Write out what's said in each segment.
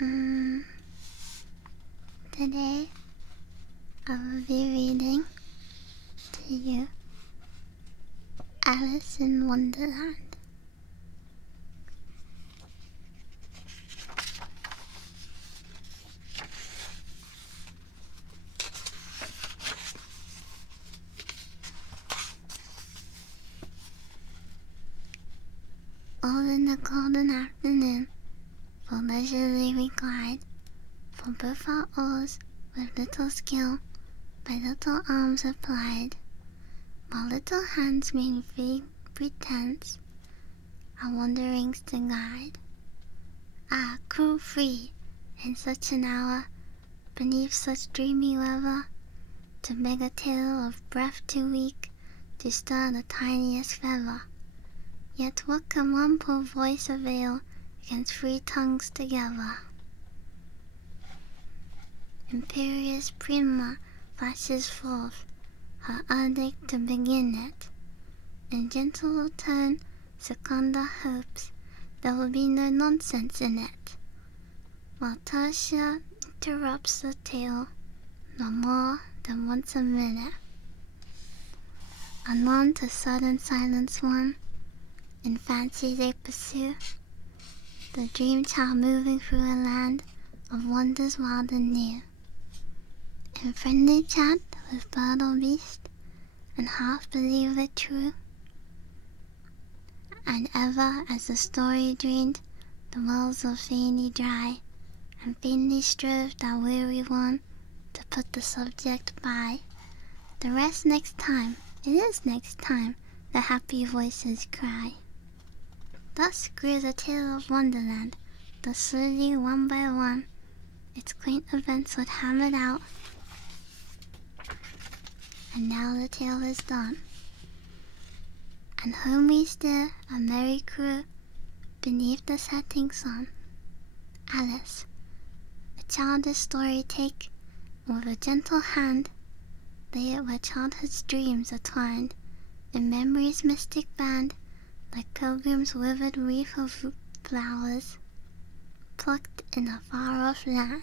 Mm, Today I will be reading to you Alice in Wonderland. All in the golden afternoon, for leisurely we glide, for both our oars with little skill, by little arms applied, while little hands make vague pretense, our wanderings to guide. Ah, cruel free, in such an hour, beneath such dreamy weather, to beg a tale of breath too weak to stir the tiniest feather. Yet what can one poor voice avail against 3 tongues together? Imperious Prima flashes forth her edict to begin it. In gentle tone, Secunda hopes there will be no nonsense in it, while Tertia interrupts the tale no more than once a minute. Anon to sudden silence one, in fancy they pursue the dream child moving through a land of wonders wild and new. In friendly chat with bird or beast, and half believe it true. And ever as the story dreamed, the wells of Faney dry, and faintly strove that weary one to put the subject by. The rest next time, it is next time, the happy voices cry. Thus grew the tale of Wonderland, thus slowly one by one, its quaint events were hammered out, and now the tale is done. And home we steer, a merry crew, beneath the setting sun. Alice, a childish story take, and with a gentle hand, lay it where childhood's dreams are twined, in memory's mystic band, like pilgrims' withered wreath of flowers, plucked in a far-off land.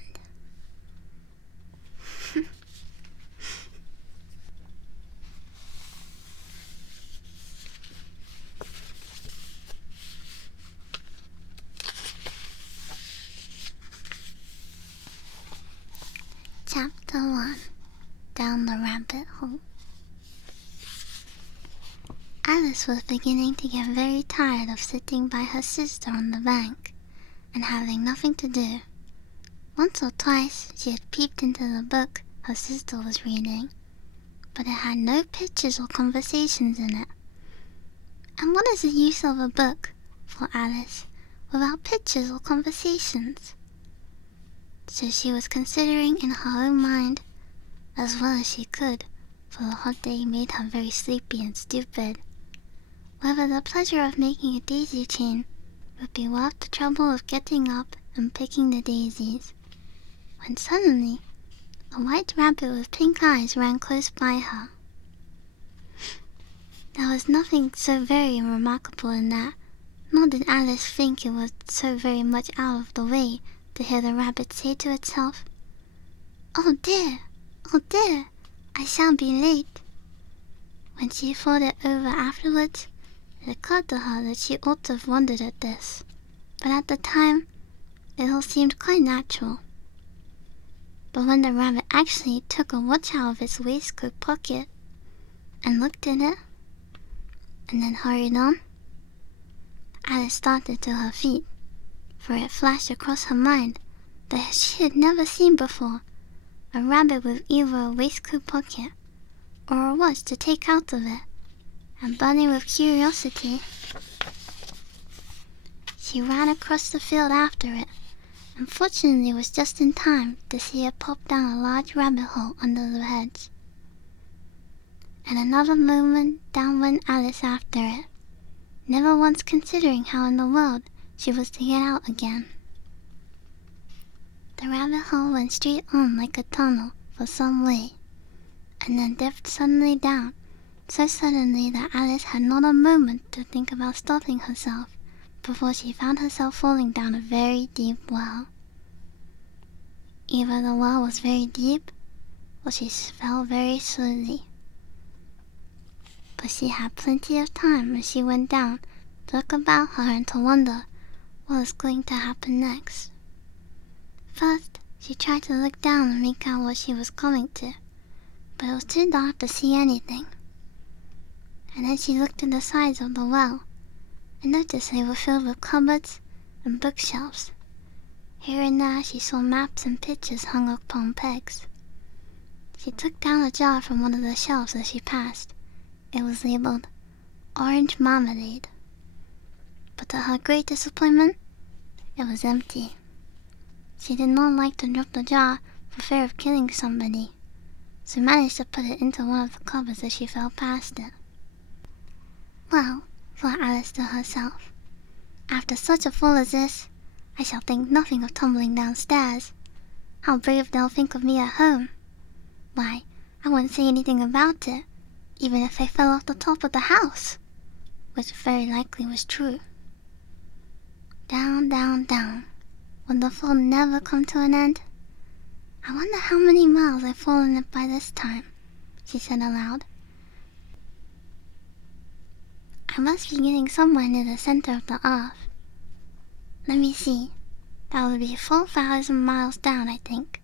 Chapter 1. Down the Rabbit Hole. Alice was beginning to get very tired of sitting by her sister on the bank, and having nothing to do. Once or twice she had peeped into the book her sister was reading, but it had no pictures or conversations in it. And what is the use of a book, thought Alice, without pictures or conversations? So she was considering in her own mind, as well as she could, for the hot day made her very sleepy and stupid, whether the pleasure of making a daisy chain would be worth the trouble of getting up and picking the daisies, when suddenly a white rabbit with pink eyes ran close by her. There was nothing so very remarkable in that, nor did Alice think it was so very much out of the way to hear the rabbit say to itself, oh dear, I shall be late." When she thought it over afterwards, it occurred to her that she ought to have wondered at this, but at the time it all seemed quite natural. But when the rabbit actually took a watch out of its waistcoat pocket and looked in it, and then hurried on, Alice started to her feet, for it flashed across her mind that she had never seen before a rabbit with either a waistcoat pocket or a watch to take out of it, and burning with curiosity, she ran across the field after it, and fortunately was just in time to see it pop down a large rabbit hole under the hedge. And another moment down went Alice after it, never once considering how in the world she was to get out again. The rabbit hole went straight on like a tunnel for some way, and then dipped suddenly down, so suddenly that Alice had not a moment to think about stopping herself before she found herself falling down a very deep well. Either the well was very deep, or she fell very slowly. But she had plenty of time when she went down to look about her and to wonder what was going to happen next. First, she tried to look down and make out what she was coming to, but it was too dark to see anything. And then she looked at the sides of the well and noticed they were filled with cupboards and bookshelves. Here and there she saw maps and pictures hung upon pegs. She took down a jar from one of the shelves as she passed. It was labeled Orange Marmalade. But to her great disappointment, it was empty. She did not like to drop the jar for fear of killing somebody, so managed to put it into one of the cupboards as she fell past it. Well, thought Alice to herself, after such a fall as this, I shall think nothing of tumbling downstairs. How brave they'll think of me at home. Why, I wouldn't say anything about it, even if I fell off the top of the house, which very likely was true. Down, down, down. Would the fall never come to an end? I wonder how many miles I've fallen it by this time, she said aloud. I must be getting somewhere near the center of the earth. Let me see. That would be 4,000 miles down, I think.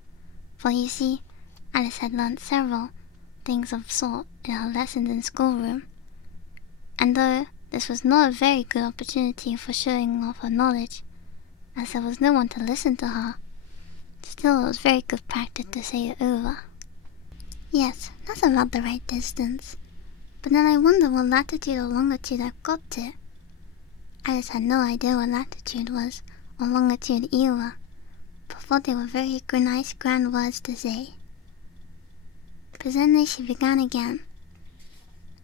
For you see, Alice had learned several things of sort in her lessons in schoolroom. And though this was not a very good opportunity for showing off her knowledge, as there was no one to listen to her, still it was very good practice to say it over. Yes, that's about the right distance. But then I wonder what latitude or longitude I've got to. Alice had no idea what latitude was, or longitude either, but thought they were very nice grand words to say. Presently she began again.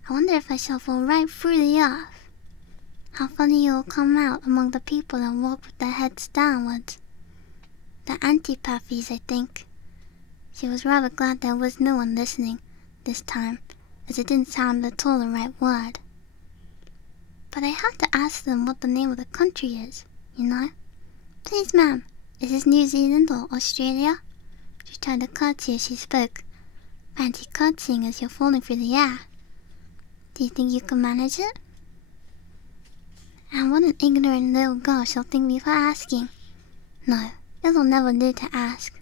I wonder if I shall fall right through the earth. How funny you'll come out among the people and walk with their heads downwards. The antipathies, I think. She was rather glad there was no one listening this time, as it didn't sound at all the right word. But I have to ask them what the name of the country is, you know. Please, ma'am, is this New Zealand or Australia? She tried to curtsy as she spoke. Fancy curtsying as you're falling through the air. Do you think you can manage it? And what an ignorant little girl she'll think me for asking. No, it'll never do to ask.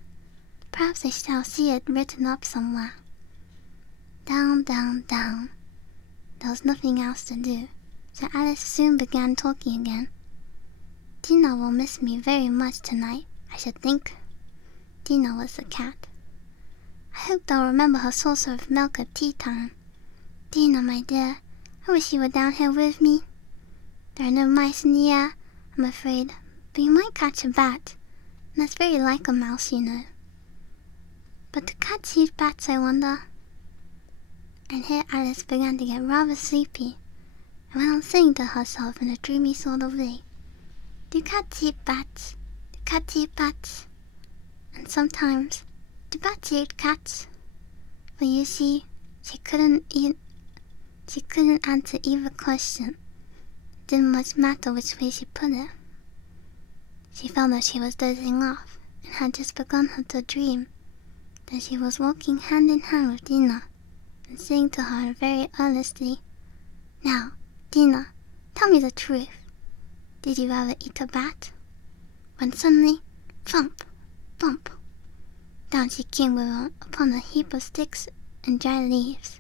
Perhaps I shall see it written up somewhere. Down, down, down. There was nothing else to do, so Alice soon began talking again. Tina will miss me very much tonight, I should think. Tina was the cat. I hope they'll remember her saucer of milk at tea time. Tina, my dear, I wish you were down here with me. There are no mice in the air, I'm afraid, but you might catch a bat, and that's very like a mouse, you know. But do cats eat bats, I wonder? And here Alice began to get rather sleepy, and went on saying to herself in a dreamy sort of way, do cats eat bats? Do cats eat bats? And sometimes, do bats eat cats? But you see, she couldn't answer either question. It didn't much matter which way she put it. She felt that she was dozing off, and had just begun to dream that she was walking hand in hand with Dina, and saying to her very earnestly, Now, Dina, tell me the truth. Did you ever eat a bat? When suddenly, thump, bump, down she came upon a heap of sticks and dry leaves,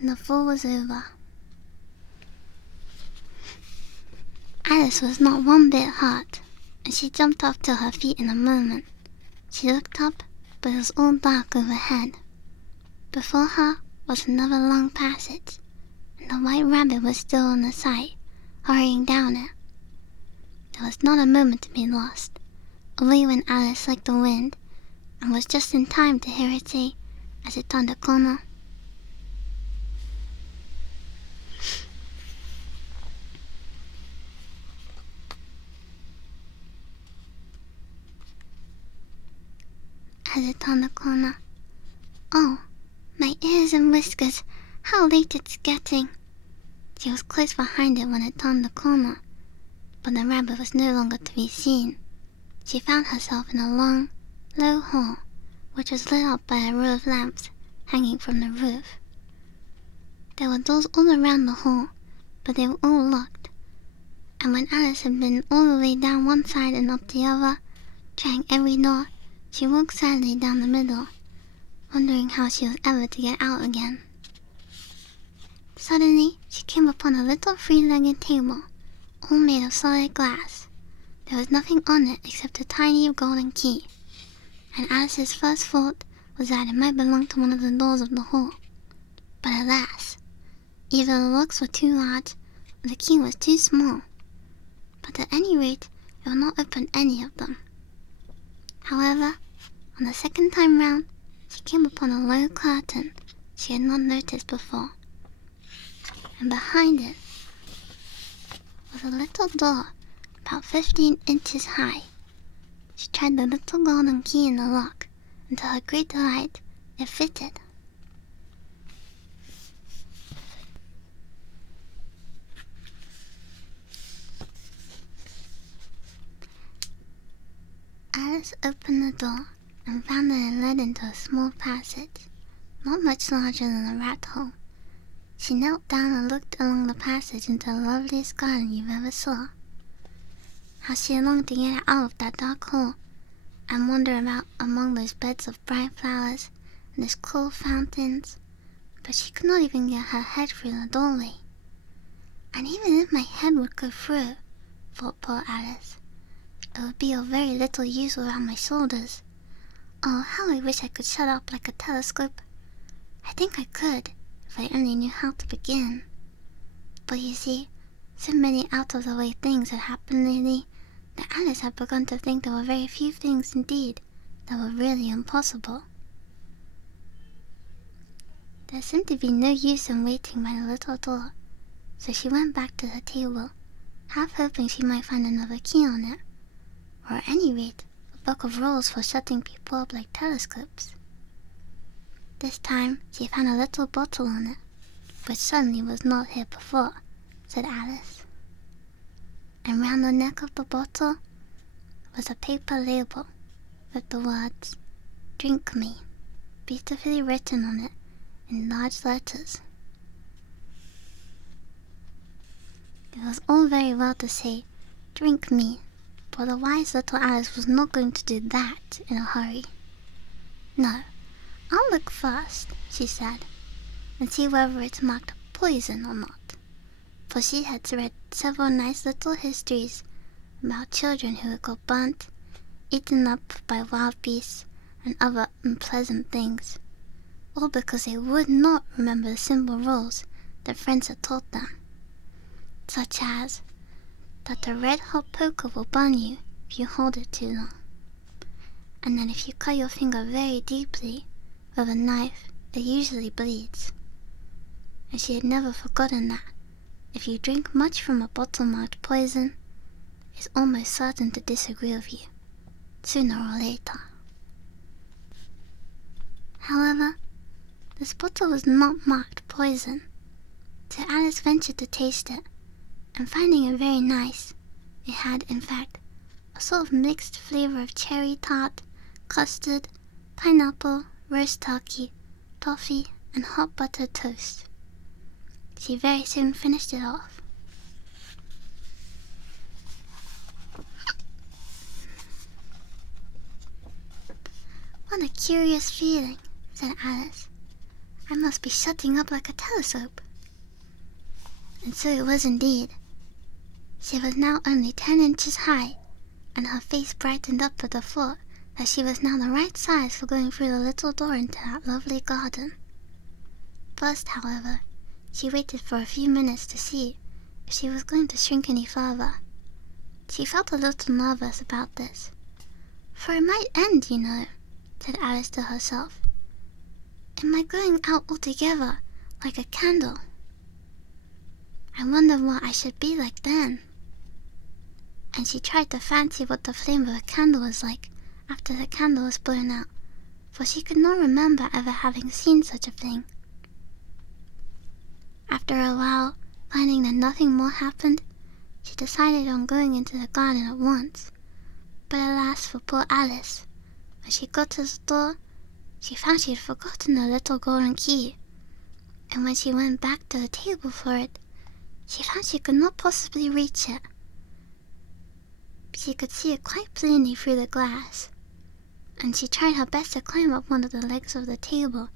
and the fall was over. Alice was not one bit hurt, and she jumped up to her feet in a moment. She looked up, but it was all dark overhead. Before her was another long passage, and the white rabbit was still on the sight, hurrying down it. There was not a moment to be lost. Away went Alice like the wind, and was just in time to hear it say, as it turned a corner, Oh, my ears and whiskers, how late it's getting. She was close behind it when it turned the corner, but the rabbit was no longer to be seen. She found herself in a long, low hall, which was lit up by a row of lamps hanging from the roof. There were doors all around the hall, but they were all locked, and when Alice had been all the way down one side and up the other, trying every door, she walked sadly down the middle, wondering how she was ever to get out again. Suddenly, she came upon a little three-legged table, all made of solid glass. There was nothing on it except a tiny golden key, and Alice's first thought was that it might belong to one of the doors of the hall. But alas, either the locks were too large, or the key was too small. But at any rate, it would not open any of them. However, on the second time round, she came upon a low curtain she had not noticed before, and behind it was a little door about 15 inches high. She tried the little golden key in the lock, and to her great delight, it fitted. Alice opened the door and found that it led into a small passage, not much larger than a rat hole. She knelt down and looked along the passage into the loveliest garden you ever saw. How she longed to get out of that dark hole and wander about among those beds of bright flowers and those cool fountains, but she could not even get her head through the doorway. And even if my head would go through, thought poor Alice, it would be of very little use without my shoulders. Oh, how I wish I could shut up like a telescope. I think I could, if I only knew how to begin. But you see, so many out-of-the-way things had happened lately that Alice had begun to think there were very few things indeed that were really impossible. There seemed to be no use in waiting by the little door, so she went back to the table, half hoping she might find another key on it, or at any rate, a book of rules for shutting people up like telescopes. This time, she found a little bottle on it, which certainly was not here before, said Alice. And round the neck of the bottle was a paper label with the words, "Drink me," beautifully written on it in large letters. It was all very well to say, "Drink me," but the wise little Alice was not going to do that in a hurry. "No, I'll look first," she said, "and see whether it's marked poison or not," for she had read several nice little histories about children who had got burnt, eaten up by wild beasts, and other unpleasant things, all because they would not remember the simple rules their friends had taught them, such as that the red-hot poker will burn you if you hold it too long, and that if you cut your finger very deeply with a knife, it usually bleeds. And she had never forgotten that if you drink much from a bottle marked poison, it's almost certain to disagree with you, sooner or later. However, this bottle was not marked poison, so Alice ventured to taste it, and finding it very nice, it had, in fact, a sort of mixed flavor of cherry tart, custard, pineapple, roast turkey, toffee, and hot buttered toast. She very soon finished it off. "What a curious feeling," said Alice. "I must be shutting up like a telescope." And so it was indeed. She was now only 10 inches high, and her face brightened up at the thought that she was now the right size for going through the little door into that lovely garden. First, however, she waited for a few minutes to see if she was going to shrink any further. She felt a little nervous about this, for it might end, you know, said Alice to herself. It might going out altogether, like a candle. I wonder what I should be like then. And she tried to fancy what the flame of a candle was like after the candle was blown out, for she could not remember ever having seen such a thing. After a while, finding that nothing more happened, she decided on going into the garden at once. But alas for poor Alice, when she got to the door, she found she had forgotten the little golden key, and when she went back to the table for it, she found she could not possibly reach it. She could see it quite plainly through the glass, and she tried her best to climb up one of the legs of the table,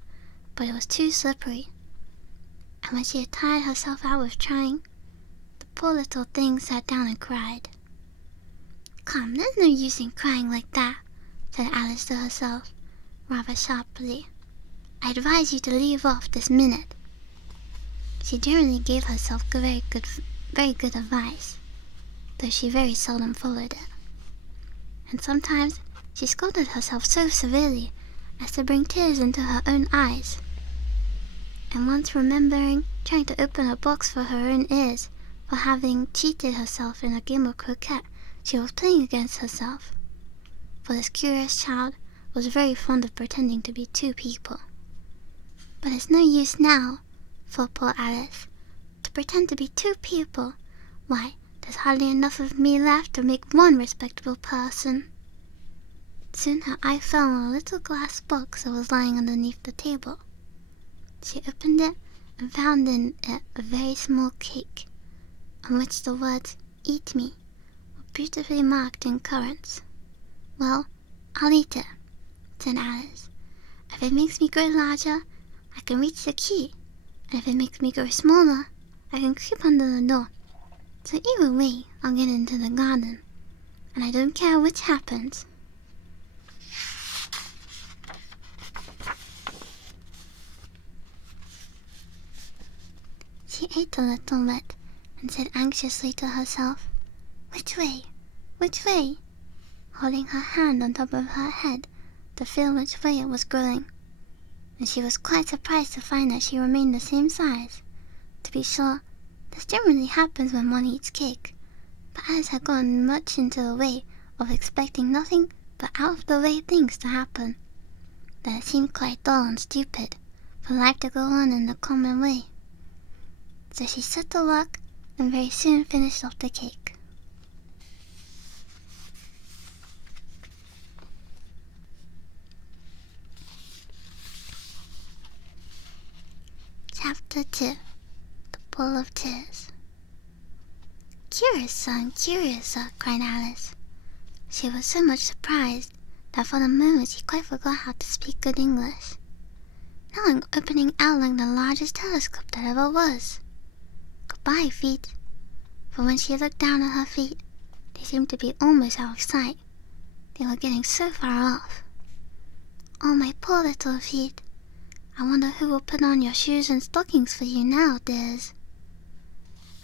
but it was too slippery. And when she had tired herself out with trying, the poor little thing sat down and cried. "Come, there's no use in crying like that," said Alice to herself, rather sharply. "I advise you to leave off this minute." She generally gave herself very good advice, though she very seldom followed it. And sometimes she scolded herself so severely as to bring tears into her own eyes. And once remembering trying to open a box for her own ears for having cheated herself in a game of croquet she was playing against herself. For this curious child was very fond of pretending to be two people. "But it's no use now," thought poor Alice, "to pretend to be two people. Why, there's hardly enough of me left to make one respectable person." Soon her eye fell on a little glass box that was lying underneath the table. She opened it and found in it a very small cake, on which the words "Eat me" were beautifully marked in currants. "Well, I'll eat it," said Alice. "If it makes me grow larger, I can reach the key, and if it makes me grow smaller, I can creep under the door. So either way, I'll get into the garden, and I don't care which happens." She ate a little bit and said anxiously to herself, "Which way? Which way?" holding her hand on top of her head to feel which way it was growing. And she was quite surprised to find that she remained the same size. To be sure, this generally happens when one eats cake, but Alice had gotten much into the way of expecting nothing but out-of-the-way things to happen, that it seemed quite dull and stupid for life to go on in the common way. So she set to work and very soon finished off the cake. Chapter 2. The Pool of Tears. Curiouser, cried Alice. She was so much surprised that for the moment she quite forgot how to speak good English. "Now I'm opening out like the largest telescope that ever was. Goodbye, feet." For when she looked down at her feet, they seemed to be almost out of sight. They were getting so far off. "Oh, my poor little feet. I wonder who will put on your shoes and stockings for you now, dears."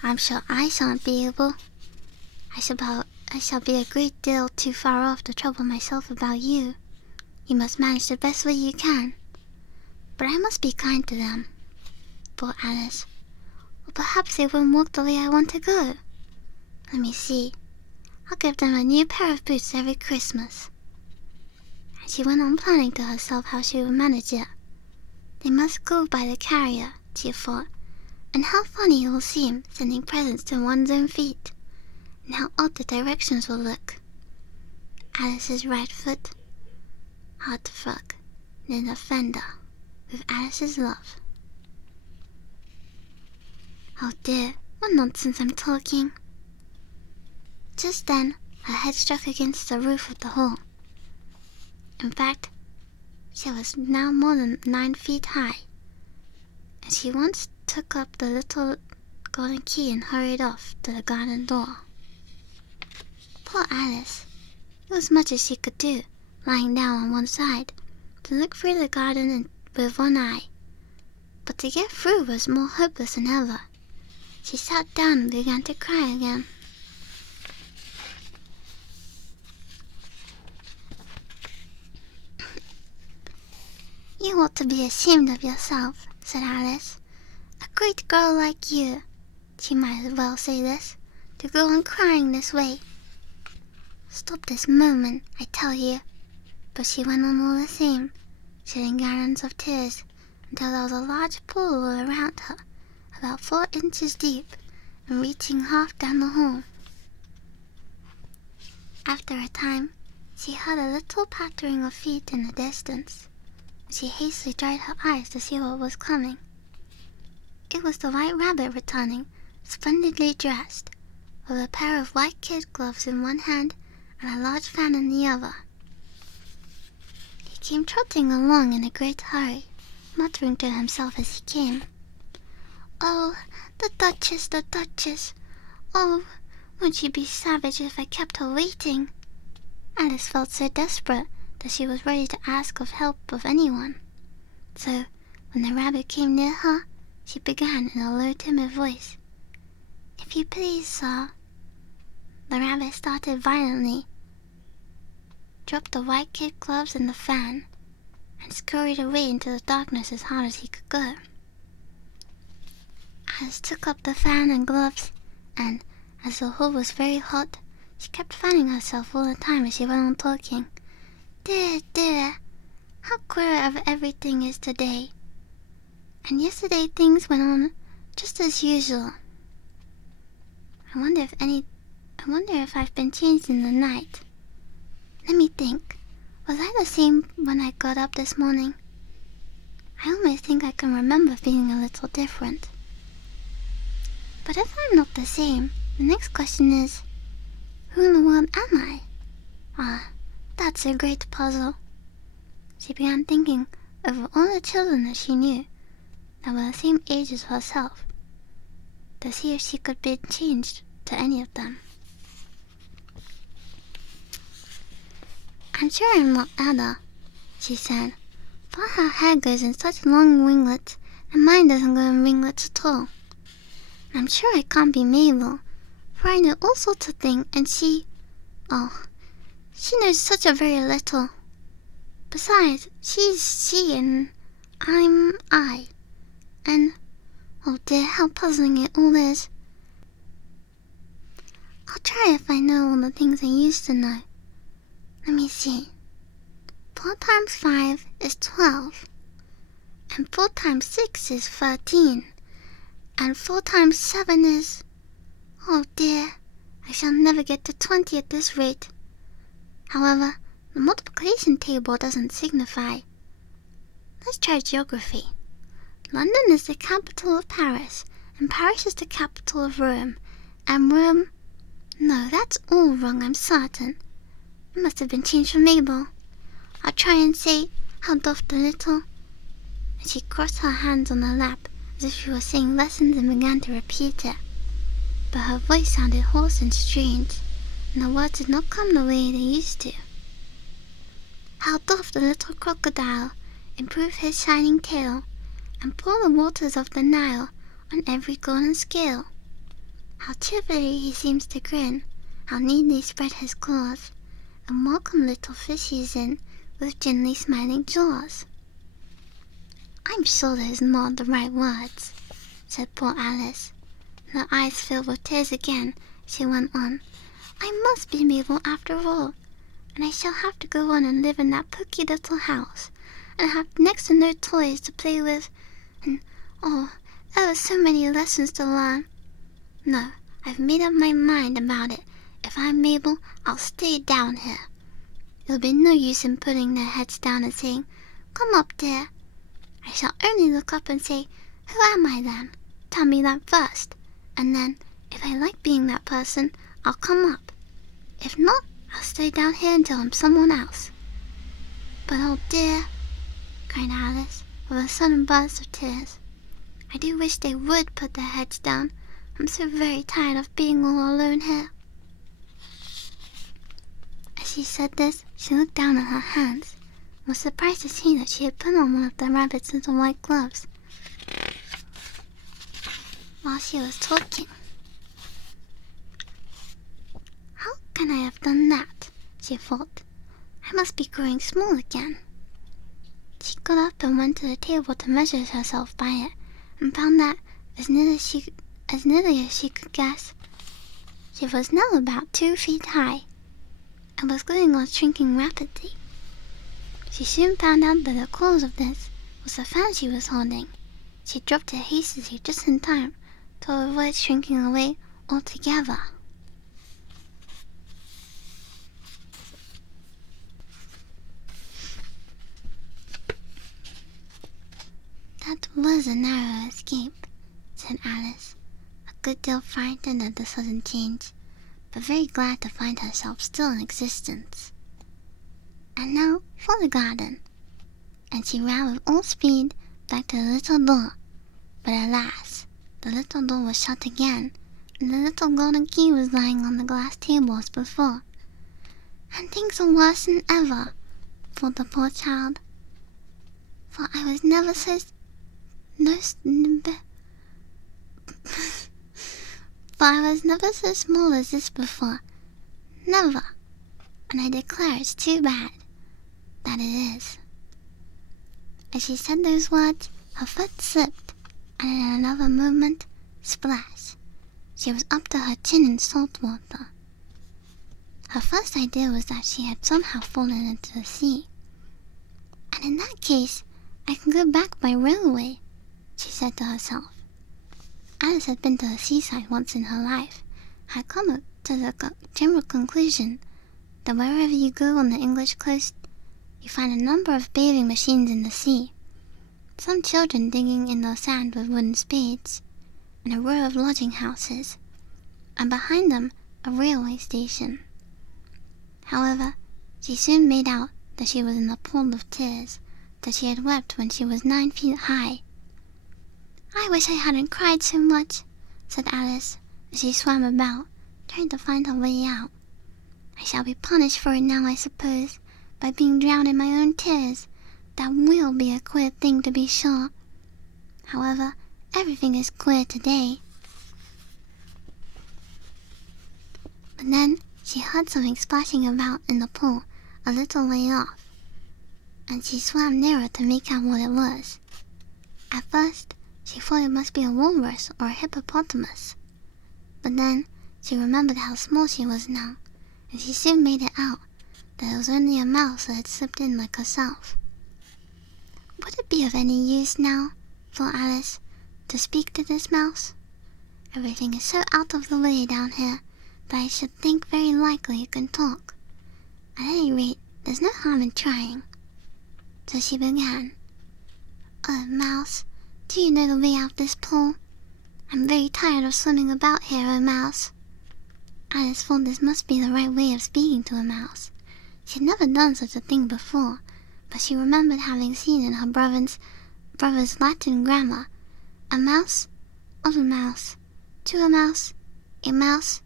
"I'm sure I shan't be able. I shall be a great deal too far off to trouble myself about you. You must manage the best way you can. But I must be kind to them." Poor Alice. "Or perhaps they won't walk the way I want to go. Let me see. I'll give them a new pair of boots every Christmas." And she went on planning to herself how she would manage it. They must go by the carrier, she thought, and how funny it will seem sending presents to one's own feet, and how odd the directions will look. Alice's right foot, hearthrug, near the fender, with Alice's love. Oh dear, what nonsense I'm talking. Just then, her head struck against the roof of the hall. In fact, she was now more than 9 feet high, and she once took up the little golden key and hurried off to the garden door. Poor Alice! It was much as she could do, lying down on one side, to look through the garden with one eye. But to get through was more hopeless than ever. She sat down and began to cry again. "You ought to be ashamed of yourself," said Alice. "A great girl like you," she might as well say this, "to go on crying this way. Stop this moment, I tell you." But she went on all the same, shedding gallons of tears, until there was a large pool all around her, about 4 inches deep, and reaching half down the hall. After a time, she heard a little pattering of feet in the distance, She hastily dried her eyes to see what was coming. It was the White Rabbit returning, splendidly dressed, with a pair of white kid gloves in one hand and a large fan in the other. He came trotting along in a great hurry, muttering to himself as he came, "Oh, the Duchess, the Duchess! Oh, won't she be savage if I kept her waiting?" Alice felt so desperate that she was ready to ask of help of anyone. So, when the rabbit came near her, she began in a low, timid voice, "If you please, sir." The rabbit started violently, dropped the white kid gloves and the fan, and scurried away into the darkness as hard as he could go. Alice took up the fan and gloves, and, as the hall was very hot, she kept fanning herself all the time as she went on talking. "Dear, dear, how queer everything is today. And yesterday things went on just as usual. I wonder if I've been changed in the night. Let me think. Was I the same when I got up this morning? I almost think I can remember feeling a little different. But if I'm not the same, the next question is, who in the world am I? Ah, that's a great puzzle." She began thinking over all the children that she knew that were the same age as herself, to see if she could be changed to any of them. "I'm sure I'm not Ada," she said, "for her hair goes in such long ringlets, and mine doesn't go in ringlets at all. I'm sure I can't be Mabel, for I know all sorts of things, and she knows such a very little. Besides, she's she and I'm I. And, oh dear, how puzzling it all is. I'll try if I know all the things I used to know. Let me see. 4 times 5 is 12. And 4 times 6 is 13. And 4 times 7 is... Oh dear, I shall never get to 20 at this rate. However, the multiplication table doesn't signify. Let's try geography. London is the capital of Paris, and Paris is the capital of Rome, and Rome... No, that's all wrong, I'm certain. It must have been changed from Mabel. I'll try and say, how doth the little... And she crossed her hands on her lap, as if she was saying lessons and began to repeat it. But her voice sounded hoarse and strange, and the words did not come the way they used to. How doth the little crocodile improve his shining tail, and pour the waters of the Nile on every golden scale? How cheerfully he seems to grin, how neatly spread his claws, and welcome little fishes in with gently smiling jaws. I'm sure those are not the right words, said poor Alice, and her eyes filled with tears again as she went on. I must be Mabel after all, and I shall have to go on and live in that poky little house, and have next to no toys to play with, and, oh, there are so many lessons to learn. No, I've made up my mind about it. If I'm Mabel, I'll stay down here. There'll be no use in putting their heads down and saying, Come up, dear. I shall only look up and say, Who am I then? Tell me that first, and then, if I like being that person, I'll come up. If not, I'll stay down here until I'm someone else. But oh dear, cried Alice, with a sudden burst of tears, I do wish they would put their heads down. I'm so very tired of being all alone here. As she said this, she looked down at her hands, and was surprised to see that she had put on one of the rabbit's little white gloves while she was talking. How can I have done that? She thought. I must be growing small again. She got up and went to the table to measure herself by it, and found that, as nearly as she could guess, she was now about 2 feet high, and was going on shrinking rapidly. She soon found out that the cause of this was the fan she was holding. She dropped it hastily just in time to avoid shrinking away altogether. was a narrow escape," said Alice, a good deal frightened at the sudden change, but very glad to find herself still in existence. "And now for the garden," and she ran with all speed back to the little door. But alas, the little door was shut again, and the little golden key was lying on the glass table as before. "And things are worse than ever," thought the poor child, "for I was never so for I was never so small as this before. Never. And I declare it's too bad. That it is." As she said those words, her foot slipped, and in another moment, splash, she was up to her chin in salt water. Her first idea was that she had somehow fallen into the sea. "And in that case, I can go back by railway," she said to herself. Alice had been to the seaside once in her life, had come to the general conclusion that wherever you go on the English coast, you find a number of bathing machines in the sea, some children digging in the sand with wooden spades, and a row of lodging houses, and behind them a railway station. However, she soon made out that she was in a pool of tears that she had wept when she was 9 feet high. "I wish I hadn't cried so much," said Alice, as she swam about, trying to find her way out. "I shall be punished for it now, I suppose, by being drowned in my own tears. That will be a queer thing, to be sure. However, everything is queer today." But then she heard something splashing about in the pool a little way off, and she swam nearer to make out what it was. At first, she thought it must be a walrus or a hippopotamus, but then she remembered how small she was now, and she soon made it out that it was only a mouse that had slipped in like herself. Would it be of any use now, thought Alice, to speak to this mouse? Everything is so out of the way down here that I should think very likely it can talk. At any rate, there's no harm in trying. So she began. "Oh, mouse, do you know the way out this pool? I'm very tired of swimming about here, oh mouse." Alice thought this must be the right way of speaking to a mouse. She had never done such a thing before, but she remembered having seen in her brother's Latin grammar, "A mouse, of a mouse, to a mouse, a mouse,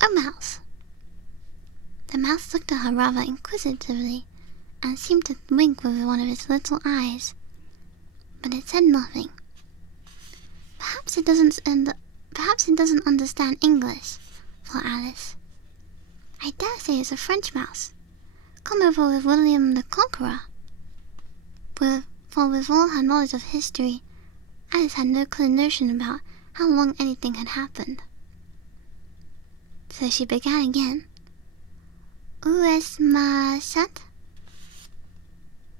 a mouse." The mouse looked at her rather inquisitively, and seemed to wink with one of its little eyes, but it said nothing. Perhaps it doesn't understand English," thought Alice. "I dare say it's a French mouse, come over with William the Conqueror." For with all her knowledge of history, Alice had no clear notion about how long anything had happened. So she began again. "Où est ma chatte?"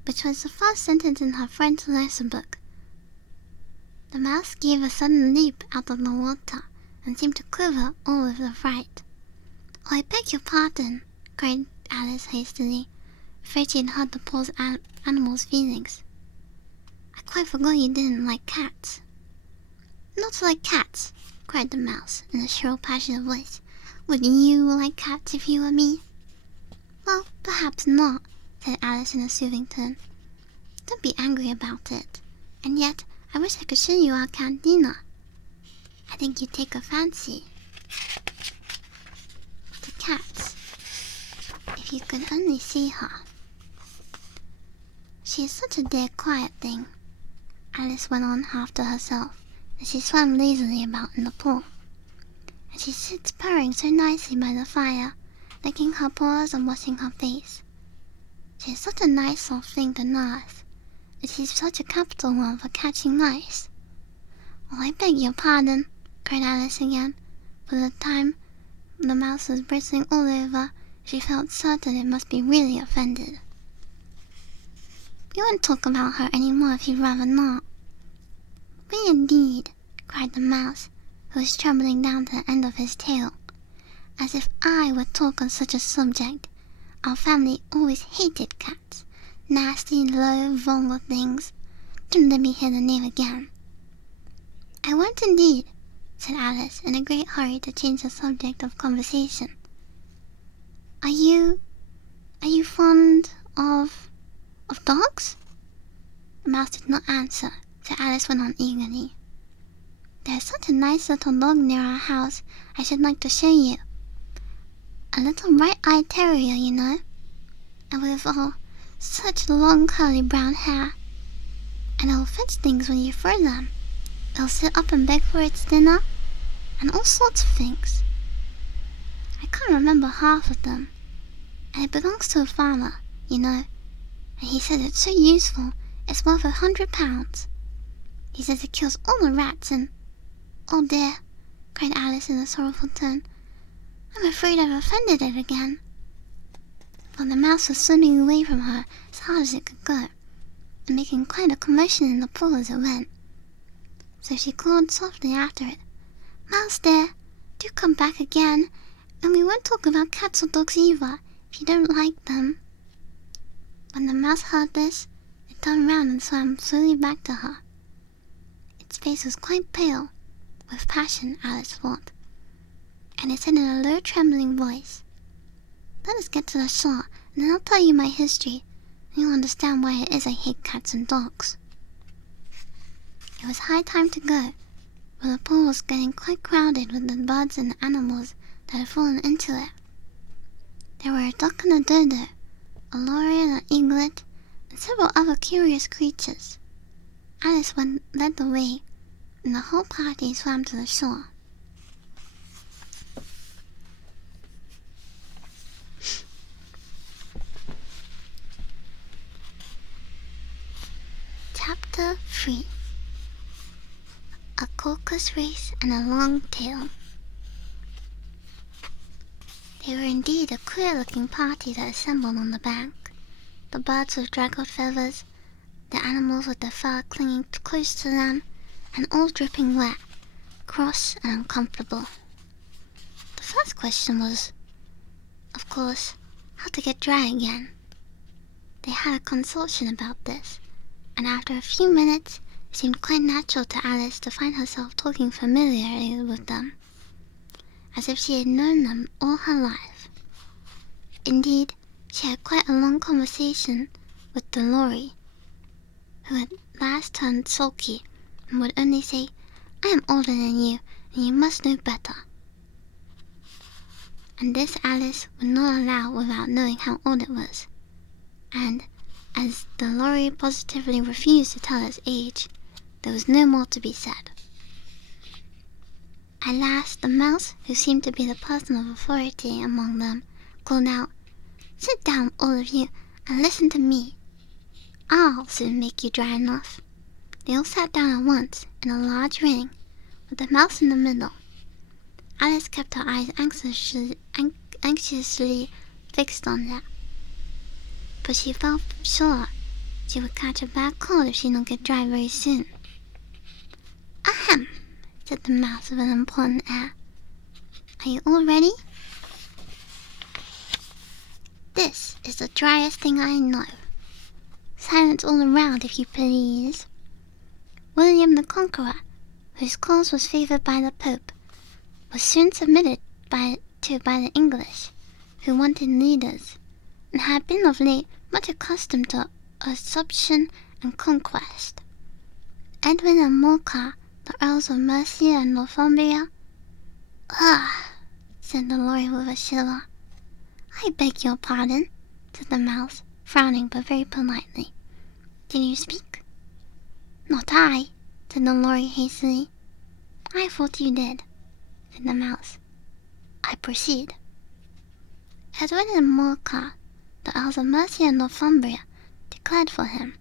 which was the first sentence in her French lesson book. The mouse gave a sudden leap out of the water, and seemed to quiver all with affright. "Oh, I beg your pardon," cried Alice hastily, afraid she had hurt the poor animal's feelings. "I quite forgot you didn't like cats." "Not like cats," cried the mouse in a shrill, passionate voice. "Would you like cats if you were me?" "Well, perhaps not," said Alice in a soothing tone. "Don't be angry about it. And yet, I wish I could show you our cat Dina. I think you'd take a fancy to cats, if you could only see her. She is such a dear quiet thing," Alice went on half to herself, as she swam lazily about in the pool. "And she sits purring so nicely by the fire, licking her paws and washing her face. She is such a nice soft thing to nurse, and she's such a capital one for catching mice." "Oh, I beg your pardon," cried Alice again, for the time the mouse was bristling all over. She felt certain it must be really offended. "We won't talk about her any more if you'd rather not." "We indeed," cried the mouse, who was trembling down to the end of his tail. "As if I would talk on such a subject. Our family always hated cats. Nasty, low, vulgar things. Don't let me hear the name again." "I won't indeed," said Alice, in a great hurry to change the subject of conversation. Are you fond of dogs?" The mouse did not answer, so Alice went on eagerly. "There's such a nice little dog near our house I should like to show you. A little bright-eyed terrier, you know, and with such long curly brown hair. And it'll fetch things when you throw them. It'll sit up and beg for its dinner, and all sorts of things. I can't remember half of them. And it belongs to a farmer, you know, and he says it's so useful it's worth £100. He says it kills all the rats and—" "Oh dear," cried Alice in a sorrowful tone, "I'm afraid I've offended it again." For the mouse was swimming away from her as hard as it could go, and making quite a commotion in the pool as it went. So she called softly after it, "Mouse dear, do come back again, and we won't talk about cats or dogs either, if you don't like them." When the mouse heard this, it turned round and swam slowly back to her. Its face was quite pale, with passion, Alice thought, and it said in a low trembling voice, "Let us get to the shore, and then I'll tell you my history, and you'll understand why it is I hate cats and dogs." It was high time to go, for the pool was getting quite crowded with the birds and the animals that had fallen into it. There were a duck and a dodo, a lory and an eaglet, and several other curious creatures. Alice led the way, and the whole party swam to the shore. Chapter 3. A Caucus Race and a Long Tail. They were indeed a queer-looking party that assembled on the bank. The birds with draggled feathers, the animals with their fur clinging close to them, and all dripping wet, cross and uncomfortable. The first question was, of course, how to get dry again. They had a consultation about this, and after a few minutes it seemed quite natural to Alice to find herself talking familiarly with them, as if she had known them all her life. Indeed, she had quite a long conversation with the lory, who at last turned sulky and would only say, "I am older than you, and you must know better." And this Alice would not allow without knowing how old it was, and as the lory positively refused to tell its age, there was no more to be said. At last the mouse, who seemed to be the person of authority among them, called out, "Sit down, all of you, and listen to me. I'll soon make you dry enough." They all sat down at once, in a large ring, with the mouse in the middle. Alice kept her eyes anxiously fixed on that, but she felt sure she would catch a bad cold if she didn't get dry very soon. "Ahem," said the mouse with an important air. "Are you all ready? This is the driest thing I know. Silence all around, if you please. William the Conqueror, whose cause was favoured by the Pope, was soon submitted by the English, who wanted leaders, and had been of late much accustomed to usurpation and conquest. Edwin and Morcar, the Earls of Mercia and Northumbria—" "Ah," said the lawyer with a shiver. "I beg your pardon," said the mouse, frowning but very politely. "Did you speak?" "Not I," said the lawyer hastily. "I thought you did," said the mouse. "I proceed. Edwin and Morcar, the Earls of Mercia and Northumbria, declared for him,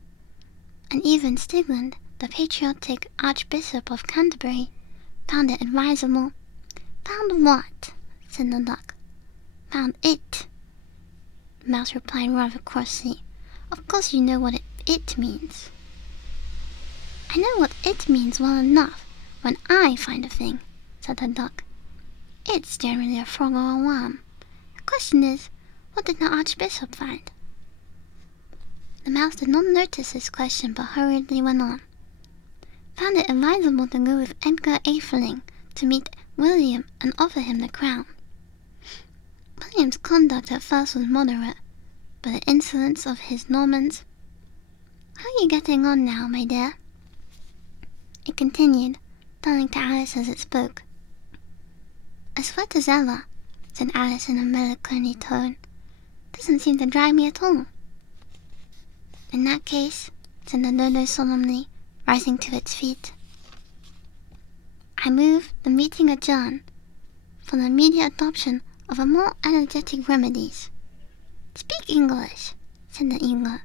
and even Stigland, the patriotic Archbishop of Canterbury, found it advisable." "Found what?" said the duck. "Found it," the mouse replied rather crossly. "Of course you know what it means." "I know what it means well enough when I find a thing," said the duck. "It's generally a frog or a worm. The question is, what did the Archbishop find?" The mouse did not notice this question, but hurriedly went on. found it advisable to go with Edgar Atheling to meet William and offer him the crown. William's conduct at first was moderate, but the insolence of his Normans... "How are you getting on now, my dear?" it continued, turning to Alice as it spoke. "As wet as ever," said Alice in a melancholy tone. "Doesn't seem to dry me at all." "In that case," said the Dodo solemnly, rising to its feet, "I move the meeting adjourn for the immediate adoption of a more energetic remedies." "Speak English," said the Eagle.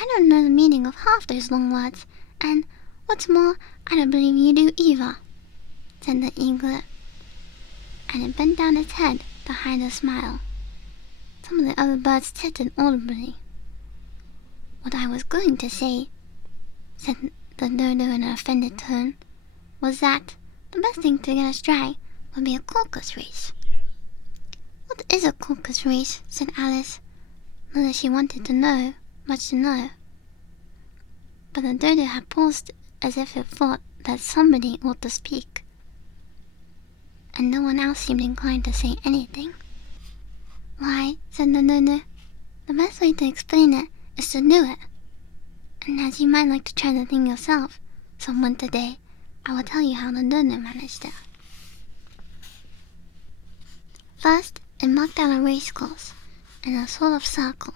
"I don't know the meaning of half those long words, and, what's more, I don't believe you do either," said the Eaglet, and it bent down its head to hide a smile. Some of the other birds tittered audibly. "What I was going to say," said the Dodo in an offended tone, "was that the best thing to get us dry would be a caucus race." "What is a caucus race?" said Alice, not that she wanted to know, much to know. But the Dodo had paused as if it thought that somebody ought to speak, and no one else seemed inclined to say anything. "Why," said the Dodo, "the best way to explain it is to do it. And as you might like to try the thing yourself some winter day, I will tell you how the Dodo managed it." First, it marked out a race course in a sort of circle.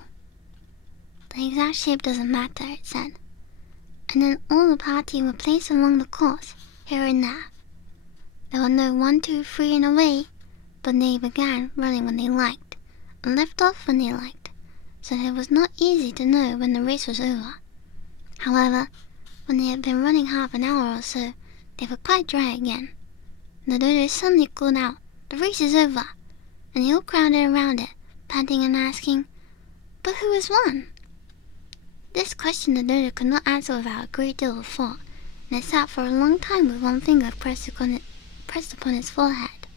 "The exact shape doesn't matter," it said. And then all the party were placed along the course, here and there. There were no 1, 2, 3 and away, but they began running when they liked, and left off when they liked, so that it was not easy to know when the race was over. However, when they had been running half an hour or so, they were quite dry again. The Dodo suddenly called out, "The race is over," and they all crowded around it, panting and asking, "But who has won?" This question the Dodo could not answer without a great deal of thought, and it sat for a long time with one finger pressed upon its forehead,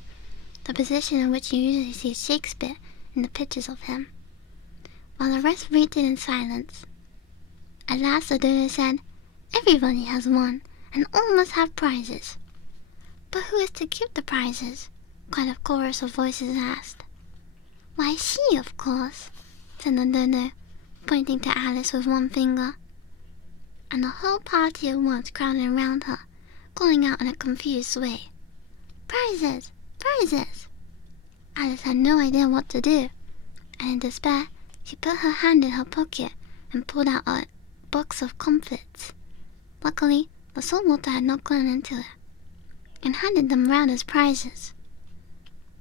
the position in which you usually see Shakespeare in the pictures of him, while the rest waited in silence. At last the Dodo said, "Everybody has won, and all must have prizes." "But who is to keep the prizes?" quite a chorus of voices asked. "Why, she, of course," said the Dodo, pointing to Alice with one finger. And the whole party at once crowded around her, calling out in a confused way, "Prizes! Prizes!" Alice had no idea what to do, and in despair she put her hand in her pocket and pulled out a box of comfits. Luckily, the salt water had not gone into it, and handed them round as prizes.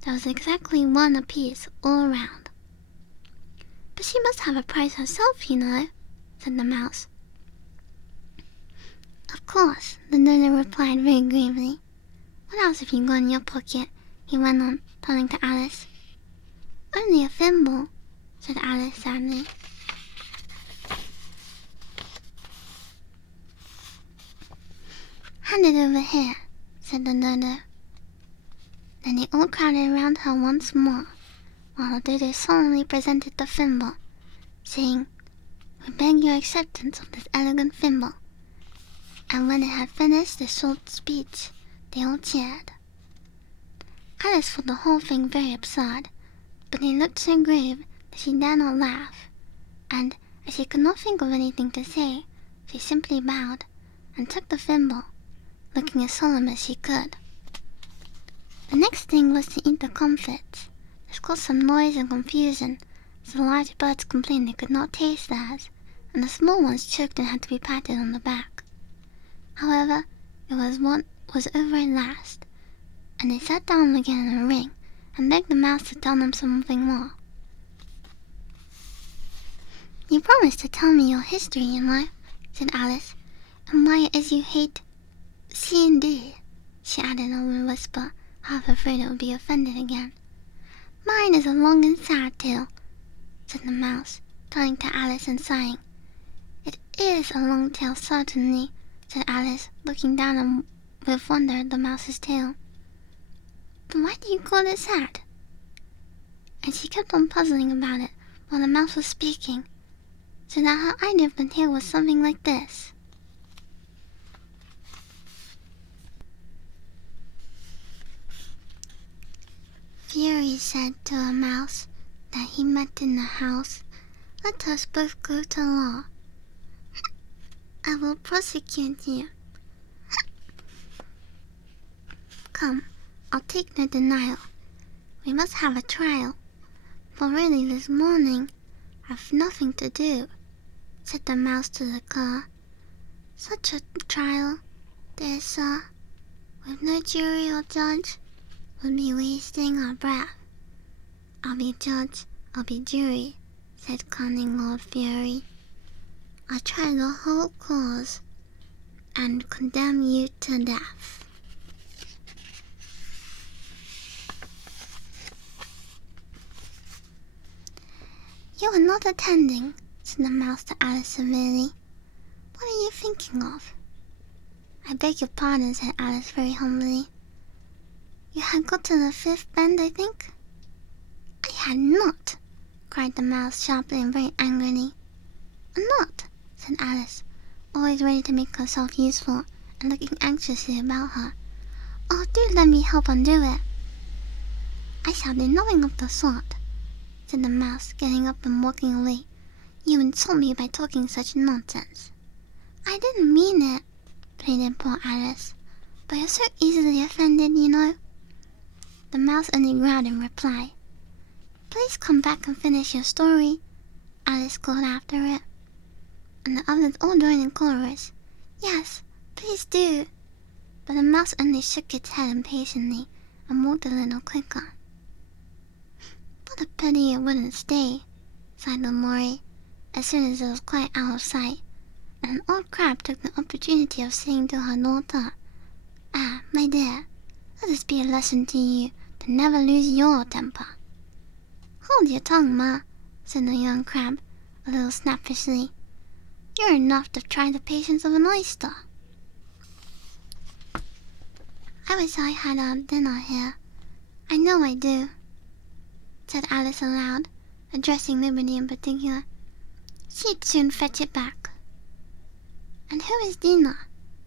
There was exactly one apiece all round. "But she must have a prize herself, you know," said the Mouse. "Of course," the Dodo replied very gravely. "What else have you got in your pocket?" he went on, turning to Alice. "Only a thimble," said Alice sadly. "Hand it over here," said the Dodo. Then they all crowded around her once more, while the Dodo solemnly presented the thimble, saying, "We beg your acceptance of this elegant thimble." And when it had finished this short speech, they all cheered. Alice thought the whole thing very absurd, but they looked so grave that she dared not laugh, and, as she could not think of anything to say, she simply bowed, and took the thimble, looking as solemn as she could. The next thing was to eat the comfits. This caused some noise and confusion, as the large birds complained they could not taste theirs, and the small ones choked and had to be patted on the back. However, it was over at last, and they sat down again in a ring, and begged the Mouse to tell them something more. "You promised to tell me your history, you know," said Alice, "and why it is you hate C&D," she added in a whisper, half afraid it would be offended again. "Mine is a long and sad tale," said the Mouse, turning to Alice and sighing. "It is a long tale, certainly," said Alice, looking down with wonder at the Mouse's tail. "But why do you call it sad?" And she kept on puzzling about it while the Mouse was speaking, so that her idea of the tale was something like this. fairy said to a mouse that he met in the house, "Let us both go to law. I will prosecute you. Come, I'll take no denial. We must have a trial. For really this morning I've nothing to do," said the mouse to the car. "Such a trial, dear sir, with no jury or judge, would be wasting our breath." "I'll be judge, I'll be jury," said cunning Lord Fury. "I'll try the whole cause and condemn you to death." "You are not attending," said the mouse to Alice severely. "What are you thinking of?" "I beg your pardon," said Alice very humbly. "You had got to the fifth bend, I think?" "I had not," cried the mouse sharply and very angrily. "Not," said Alice, always ready to make herself useful and looking anxiously about her. "Oh, do let me help undo it." "I shall do nothing of the sort," said the mouse, getting up and walking away. "You insult me by talking such nonsense." "I didn't mean it," pleaded poor Alice. "But you're so easily offended, you know." The mouse only growled in reply. "Please come back and finish your story," Alice called after it. And the others all joined in chorus. "Yes, please do." But the mouse only shook its head impatiently and walked a little quicker. "What a pity it wouldn't stay," sighed the Lorry, as soon as it was quite out of sight, and an old crab took the opportunity of saying to her daughter, "Ah, my dear, let this be a lesson to you to never lose your temper." "Hold your tongue, Ma," said the young crab, a little snappishly. "You're enough to try the patience of an oyster." "I wish I had our dinner here. I know I do," said Alice aloud, addressing nobody in particular. "She'd soon fetch it back." "And who is Dina,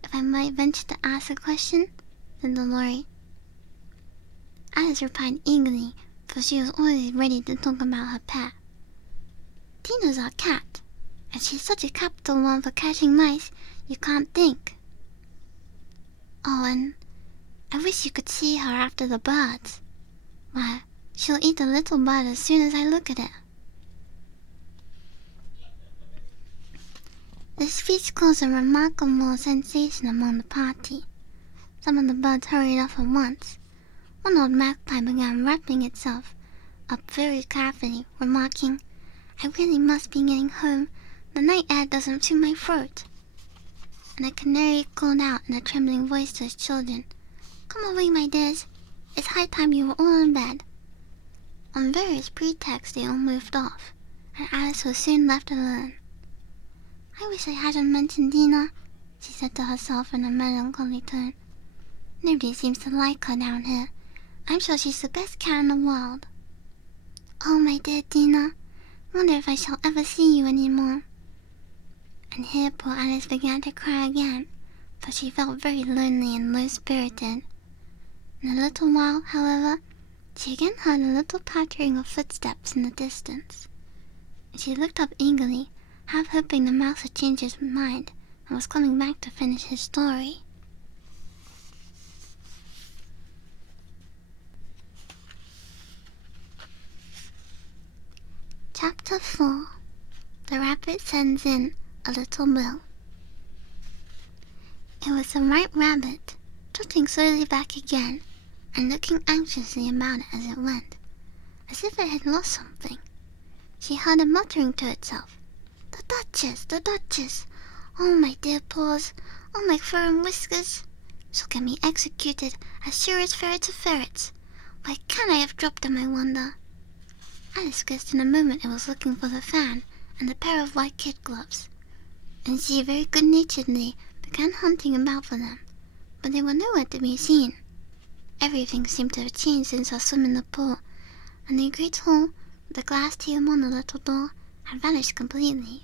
if I might venture to ask a question?" said the Lorry. Alice replied eagerly, for she was always ready to talk about her pet. "Dina's our cat, and she's such a capital one for catching mice, you can't think. Oh, and I wish you could see her after the birds. Why, she'll eat a little bird as soon as I look at it." This speech caused a remarkable sensation among the party. Some of the birds hurried off at once. One old magpie began wrapping itself up very carefully, remarking, "I really must be getting home. The night air doesn't suit my throat." And a canary called out in a trembling voice to its children, "Come away, my dears. It's high time you were all in bed." On various pretexts they all moved off, and Alice was soon left alone. "I wish I hadn't mentioned Dina," she said to herself in a melancholy tone. "Nobody seems to like her down here. I'm sure she's the best cat in the world. Oh, my dear Dina, wonder if I shall ever see you any more." And here poor Alice began to cry again, for she felt very lonely and low-spirited. In a little while, however, she again heard a little pattering of footsteps in the distance, and she looked up eagerly, half hoping the mouse had changed his mind and was coming back to finish his story. Chapter 4. The Rabbit Sends in a Little Bill. It was the White Rabbit, trotting slowly back again, and looking anxiously about it as it went, as if it had lost something. She heard it muttering to itself, "The Duchess! The Duchess! Oh, my dear paws! Oh, my fur and whiskers! She'll get me executed as sure as ferrets are ferrets! Where can I have dropped them, I wonder?" Alice guessed in a moment it was looking for the fan and a pair of white kid gloves, and she very good-naturedly began hunting about for them, but they were nowhere to be seen. Everything seemed to have changed since her swim in the pool, and the great hole with the glass table and the little door had vanished completely.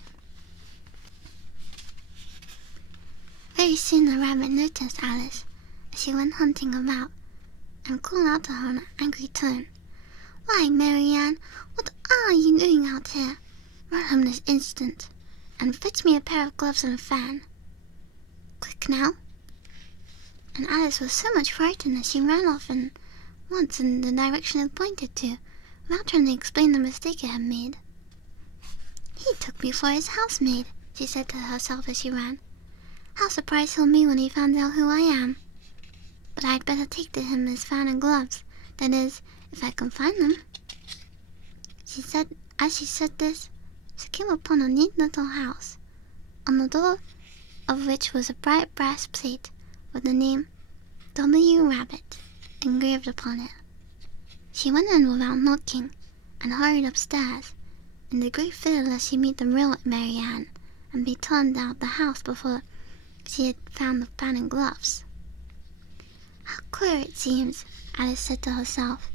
Very soon the rabbit noticed Alice as she went hunting about, and called out to her in an angry tone, Why, Marianne, what are you doing out here? Run home this instant, and fetch me a pair of gloves and a fan. Quick now." And Alice was so much frightened that she ran off and once in the direction it pointed to, without trying to explain the mistake it had made. "He took me for his housemaid," she said to herself as she ran. "How surprised he'll be when he finds out who I am. But I'd better take to him his fan and gloves, that is, if I can find them." As she said this, she came upon a neat little house, on the door of which was a bright brass plate with the name W. Rabbit engraved upon it. She went in without knocking, and hurried upstairs, in the great fear lest she meet the real Marianne, and be turned out the house before she had found the fan and gloves. "How queer it seems," Alice said to herself,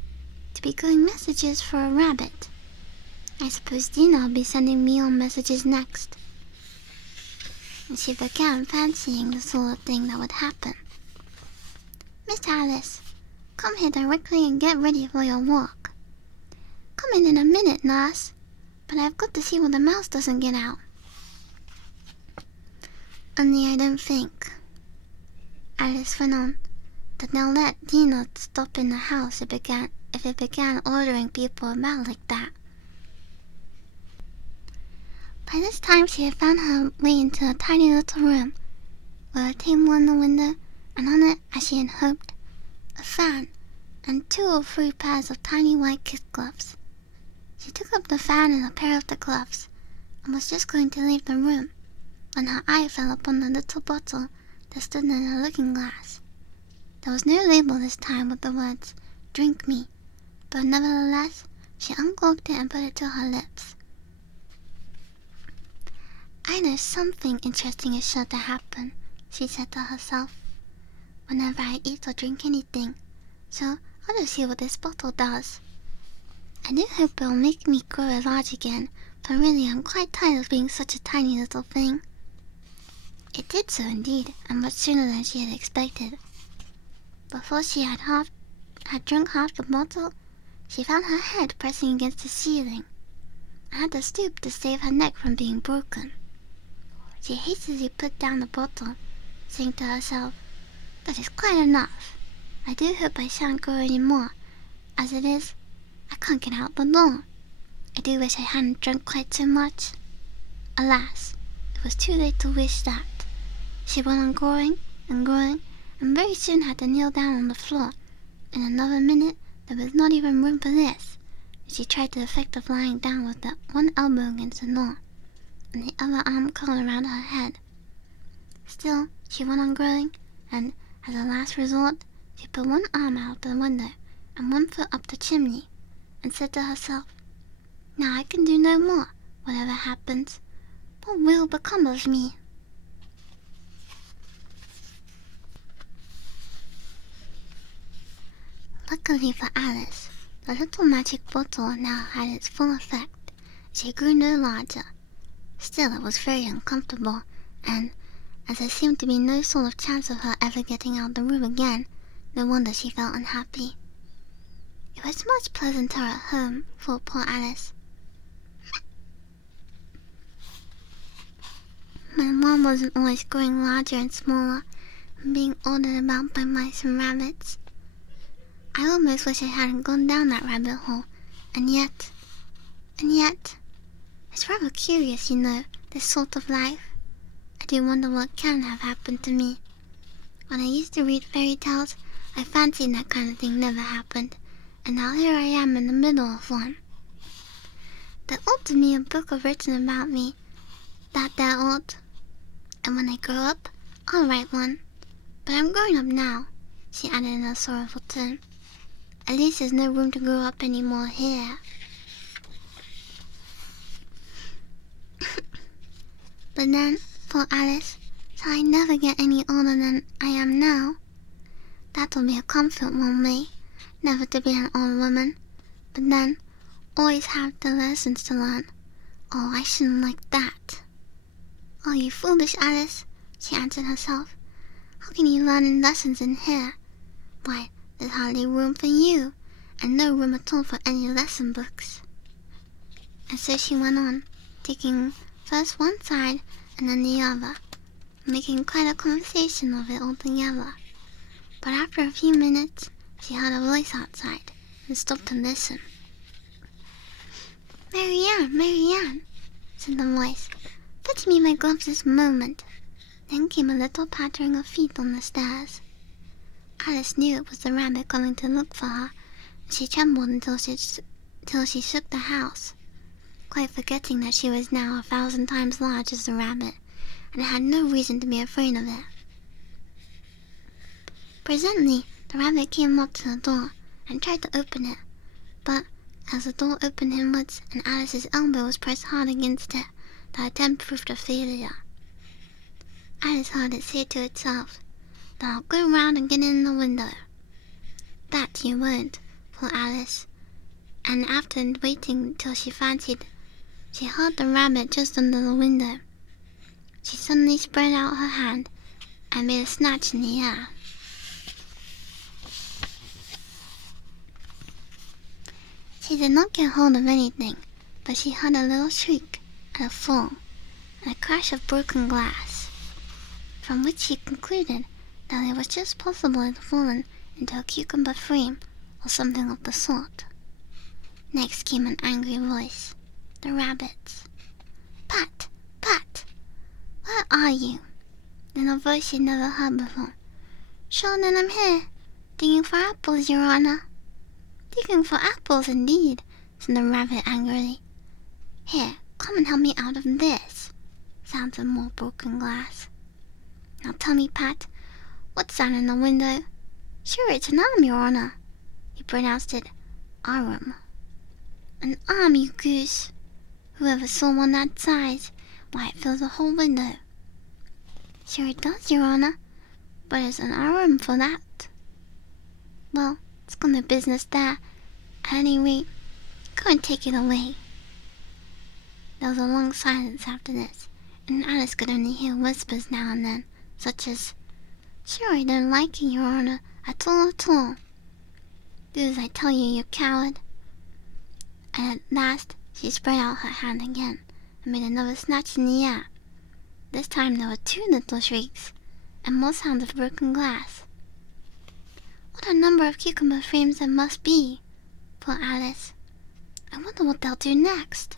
"to be going messages for a rabbit. I suppose Dina will be sending me on messages next." And she began fancying the sort of thing that would happen. "Miss Alice, come here directly and get ready for your walk." "Come in a minute, nurse, but I've got to see where the mouse doesn't get out." "Only I don't think," Alice went on, "that they'll let Dina stop in the house if it began ordering people about like that." By this time she had found her way into a tiny little room, with a table in the window, and on it, as she had hoped, a fan and 2 or 3 pairs of tiny white kid gloves. She took up the fan and a pair of the gloves, and was just going to leave the room, when her eye fell upon the little bottle that stood in a looking-glass. There was no label this time with the words, "Drink me," but nevertheless she uncorked it and put it to her lips. "I know something interesting is sure to happen," she said to herself, "whenever I eat or drink anything, so I'll just see what this bottle does. I do hope it'll make me grow large again, for really I'm quite tired of being such a tiny little thing." It did so indeed, and much sooner than she had expected. Before she had drunk half the bottle, she found her head pressing against the ceiling, and had to stoop to save her neck from being broken. She hastily put down the bottle, saying to herself, "That is quite enough. I do hope I shan't grow any more. As it is, I can't get out the door. I do wish I hadn't drunk quite so much." Alas, it was too late to wish that. She went on growing, and very soon had to kneel down on the floor. In another minute, there was not even room for this, and she tried the effect of lying down with the one elbow against the door, and the other arm curled around her head. Still, she went on growing, and, as a last resort, she put one arm out the window and one foot up the chimney, and said to herself, "Now I can do no more, whatever happens. What will become of me?" Luckily for Alice, the little magic bottle now had its full effect. She grew no larger. Still, it was very uncomfortable, and, as there seemed to be no sort of chance of her ever getting out of the room again, no wonder she felt unhappy. It was much pleasanter at home, thought poor Alice, when one wasn't always growing larger and smaller, and being ordered about by mice and rabbits. I almost wish I hadn't gone down that rabbit hole, and yet, it's rather curious, you know, this sort of life. I do wonder what can have happened to me. When I used to read fairy tales, I fancied that kind of thing never happened, and now here I am in the middle of one. There ought to be a book written about me, that there ought, and when I grow up, I'll write one. But I'm growing up now, she added in a sorrowful tone. At least there's no room to grow up any more here. But then, thought Alice, shall I never get any older than I am now? That'll be a comfort, won't it? Never to be an old woman, but then always have the lessons to learn. Oh, I shouldn't like that. Oh, you foolish Alice, she answered herself. How can you learn lessons in here? Why, there's hardly room for you, and no room at all for any lesson books. And so she went on, taking first one side and then the other, making quite a conversation of it altogether. But after a few minutes, she heard a voice outside and stopped to listen. "Marianne, Marianne," said the voice, "fetch me my gloves this moment." Then came a little pattering of feet on the stairs. Alice knew it was the rabbit coming to look for her, and she trembled until she shook the house, quite forgetting that she was now 1,000 times large as the rabbit, and had no reason to be afraid of it. Presently, the rabbit came up to the door and tried to open it, but as the door opened inwards and Alice's elbow was pressed hard against it, the attempt proved a failure. Alice heard it say to itself, "Then I'll go round and get in the window." "That you won't," thought Alice, and after waiting till she fancied she heard the rabbit just under the window, she suddenly spread out her hand and made a snatch in the air. She did not get hold of anything, but she heard a little shriek and a fall, and a crash of broken glass, from which she concluded that it was just possible it had fallen into a cucumber frame or something of the sort. Next came an angry voice, the rabbit's. "Pat, Pat, where are you?" Then a voice she'd never heard before. "Sure, then I'm here, digging for apples, Your Honor." "Digging for apples, indeed," said the rabbit angrily. "Here, come and help me out of this," sounded more broken glass. "Now tell me, Pat, what's that in the window?" "Sure, it's an arm, Your Honor." He pronounced it arm. "An arm, you goose. Whoever saw one that size? Why, it fills the whole window." "Sure it does, Your Honor, but it's an arm for that." "Well, it's got no business there. At any rate, go and take it away." There was a long silence after this, and Alice could only hear whispers now and then, such as, "Sure I don't like it, Your Honor, at all, at all." "Do as I tell you, you coward." And at last she spread out her hand again, and made another snatch in the air. This time there were 2 little shrieks, and more sounds of broken glass. "What a number of cucumber frames there must be," thought Alice. "I wonder what they'll do next.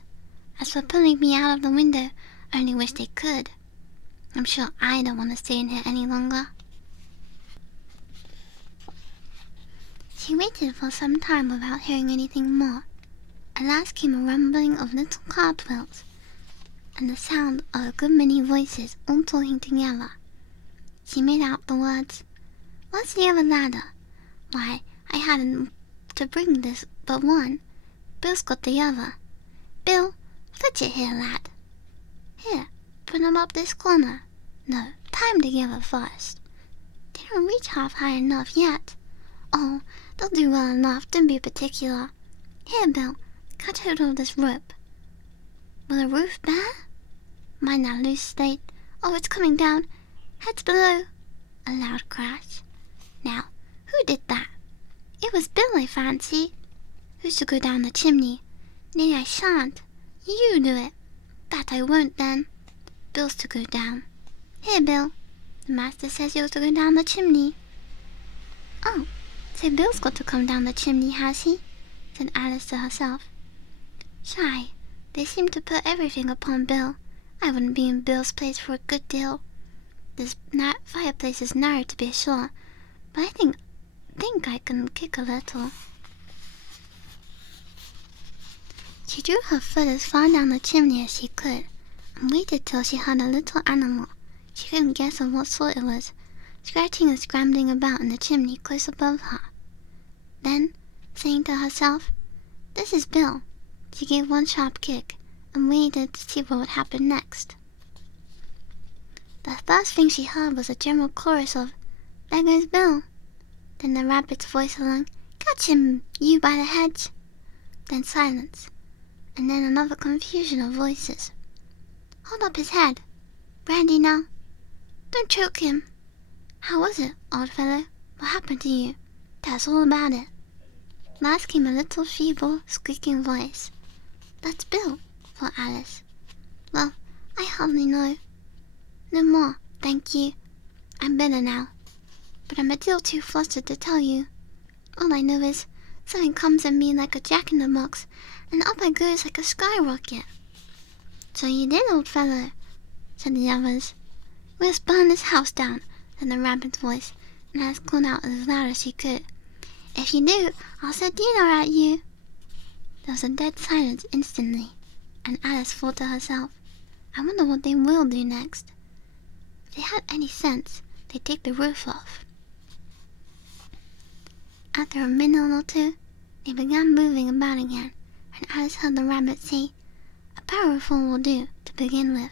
As for pulling me out of the window, I only wish they could. I'm sure I don't want to stay in here any longer." She waited for some time without hearing anything more. At last came a rumbling of little cartwheels, and the sound of a good many voices all talking together. She made out the words, "What's the other ladder? Why, I hadn't to bring this but one. Bill's got the other. Bill, fetch it here, lad. Here, put 'em up this corner. No, tie 'em together first. They don't reach half high enough yet. Oh, they'll do well enough, don't be particular. Here, Bill, catch hold of this rope. Will the roof bear? Mind that loose slate. Oh, it's coming down. Heads below." A loud crash. "Now, who did that? It was Bill, I fancy. Who's to go down the chimney? Nay, I shan't. You do it." "That I won't, then. Bill's to go down. Here, Bill. The master says you're to go down the chimney." "Oh, so Bill's got to come down the chimney, has he?" said Alice to herself. "Shy, they seem to put everything upon Bill. I wouldn't be in Bill's place for a good deal. This fireplace is narrow, to be sure, but I think I can kick a little." She drew her foot as far down the chimney as she could, and waited till she heard a little animal, she couldn't guess of what sort it was, scratching and scrambling about in the chimney close above her. Then, saying to herself, "This is Bill," she gave one sharp kick, and waited to see what would happen next. The first thing she heard was a general chorus of, "There goes Bill." Then the rabbit's voice along, "Catch him, you by the hedge." Then silence, and then another confusion of voices. "Hold up his head. Brandy now. Don't choke him. How was it, old fellow? What happened to you? Tell us all about it." last came a little feeble, squeaking voice. "That's Bill," thought Alice. "Well, I hardly know. No more, thank you. I'm better now. But I'm a deal too flustered to tell you. All I know is something comes at me like a jack-in-the-box, and up I goes like a skyrocket." "So you did, old fellow," said the others. "We'll burn this house down," said the rabbit's voice, and Alice called out as loud as she could. "If you do, I'll set dinner at you." There was a dead silence instantly, and Alice thought to herself, "I wonder what they will do next. If they had any sense, they'd take the roof off." After a minute or two, they began moving about again, and Alice heard the rabbit say, "A barrowful will do, to begin with."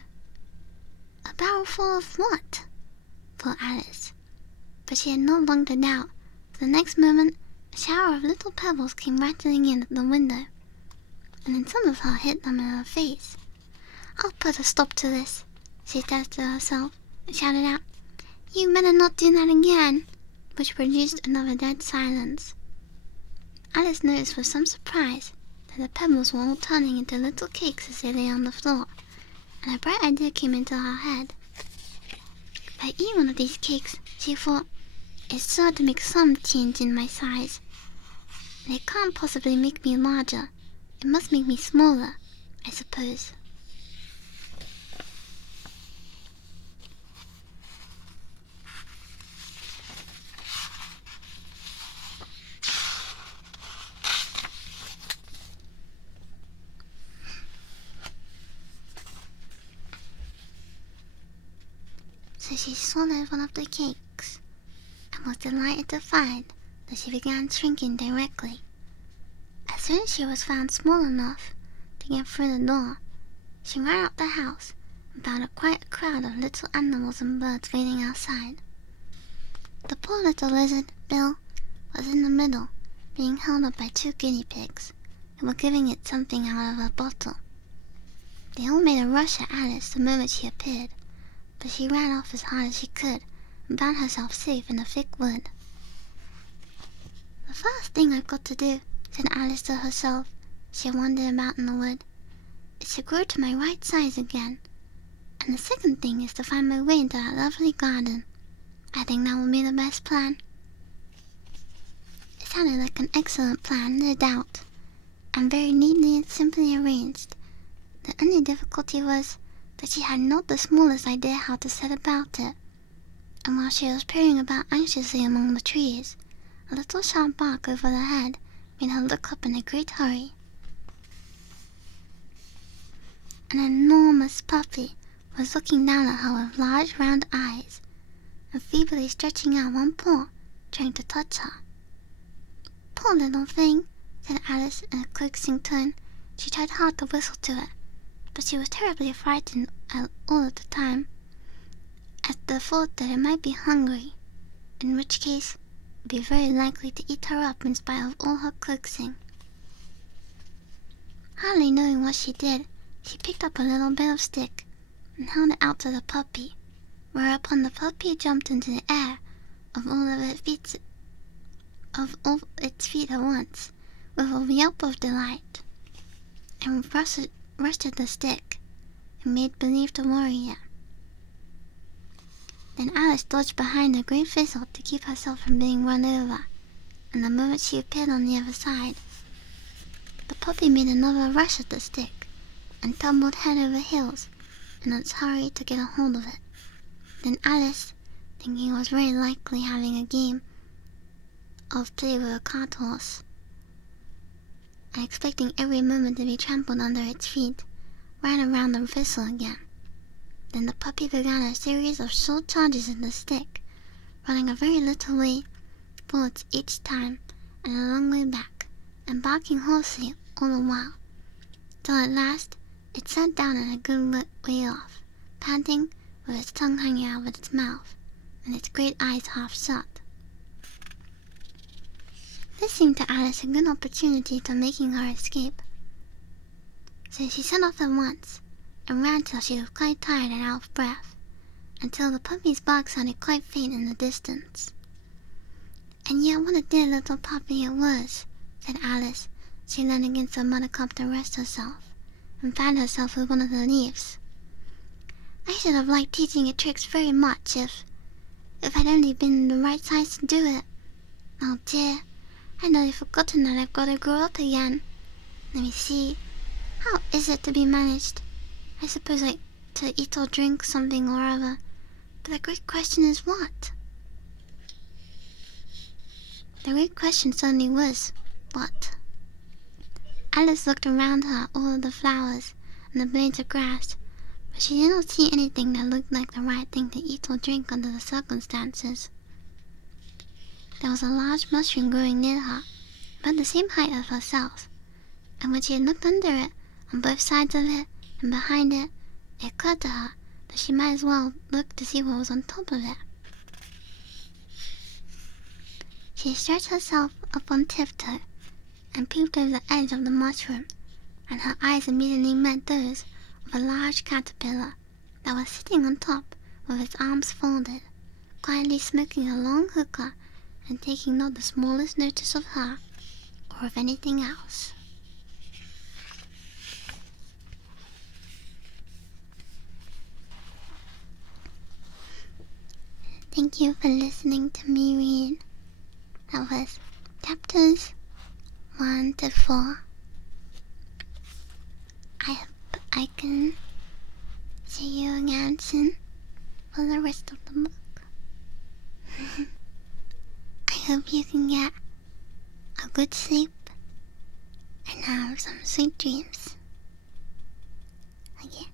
"A barrowful of what?" thought Alice. But she had not long to doubt, for the next moment a shower of little pebbles came rattling in at the window, and then some of her hit them in her face. "I'll put a stop to this," she said to herself, and shouted out, "You better not do that again," which produced another dead silence. Alice noticed with some surprise that the pebbles were all turning into little cakes as they lay on the floor, and a bright idea came into her head. "If I eat one of these cakes," she thought, "it's sure to make some change in my size. And it can't possibly make me larger. It must make me smaller, I suppose." So she swallowed one of the cakes, and was delighted to find that she began shrinking directly. As soon as she was found small enough to get through the door, she ran up the house and found quite a crowd of little animals and birds waiting outside. The poor little lizard, Bill, was in the middle, being held up by 2 guinea pigs, who were giving it something out of a bottle. They all made a rush at Alice the moment she appeared, but she ran off as hard as she could and found herself safe in a thick wood. "The first thing I've got to do," said Alice to herself as she wandered about in the wood, "is to grow to my right size again. And the second thing is to find my way into that lovely garden. I think that will be the best plan." It sounded like an excellent plan, no doubt, and very neatly and simply arranged. The only difficulty was that she had not the smallest idea how to set about it, and while she was peering about anxiously among the trees, a little sharp bark over the head made her look up in a great hurry. An enormous puppy was looking down at her with large round eyes, and feebly stretching out one paw, trying to touch her. "Poor little thing," said Alice in a coaxing tone. She tried hard to whistle to it, but she was terribly frightened all of the time at the thought that it might be hungry, in which case it would be very likely to eat her up in spite of all her coaxing. Hardly knowing what she did, she picked up a little bit of stick and held it out to the puppy, whereupon the puppy jumped into the air of all its feet at once, with a yelp of delight, and rushed at the stick and made believe to worry it. Then Alice dodged behind a great thistle to keep herself from being run over, and the moment she appeared on the other side, the puppy made another rush at the stick and tumbled head over heels in its hurry to get a hold of it. Then Alice, thinking it was very likely having a game of play with a cart horse, and expecting every moment to be trampled under its feet, ran around the thistle again. Then the puppy began a series of short charges at the stick, running a very little way forwards each time, and a long way back, and barking hoarsely all the while, till at last it sat down in a good way off, panting, with its tongue hanging out of its mouth, and its great eyes half shut. This seemed to Alice a good opportunity for making her escape, so she set off at once, and ran till she was quite tired and out of breath, until the puppy's bark sounded quite faint in the distance. "And yet what a dear little puppy it was," said Alice. She leaned against the buttercup to rest herself, and fanned herself with one of the leaves. I should have liked teaching it tricks very much if I'd only been the right size to do it. Oh dear, I'd nearly forgotten that I've got to grow up again. Let me see. How is it to be managed? I suppose to eat or drink something or other. But the great question is what? The great question certainly was, what? Alice looked around her at all of the flowers and the blades of grass, but she did not see anything that looked like the right thing to eat or drink under the circumstances. There was a large mushroom growing near her, about the same height as herself, and when she had looked under it, on both sides of it, and behind it, it occurred to her that she might as well look to see what was on top of it. She stretched herself up on tiptoe, and peeped over the edge of the mushroom, and her eyes immediately met those of a large caterpillar that was sitting on top with its arms folded, quietly smoking a long hookah and taking not the smallest notice of her or of anything else. Thank you for listening to me read. That was chapters 1 to 4. I hope I can see you again soon for the rest of the book. I hope you can get a good sleep and have some sweet dreams. Okay.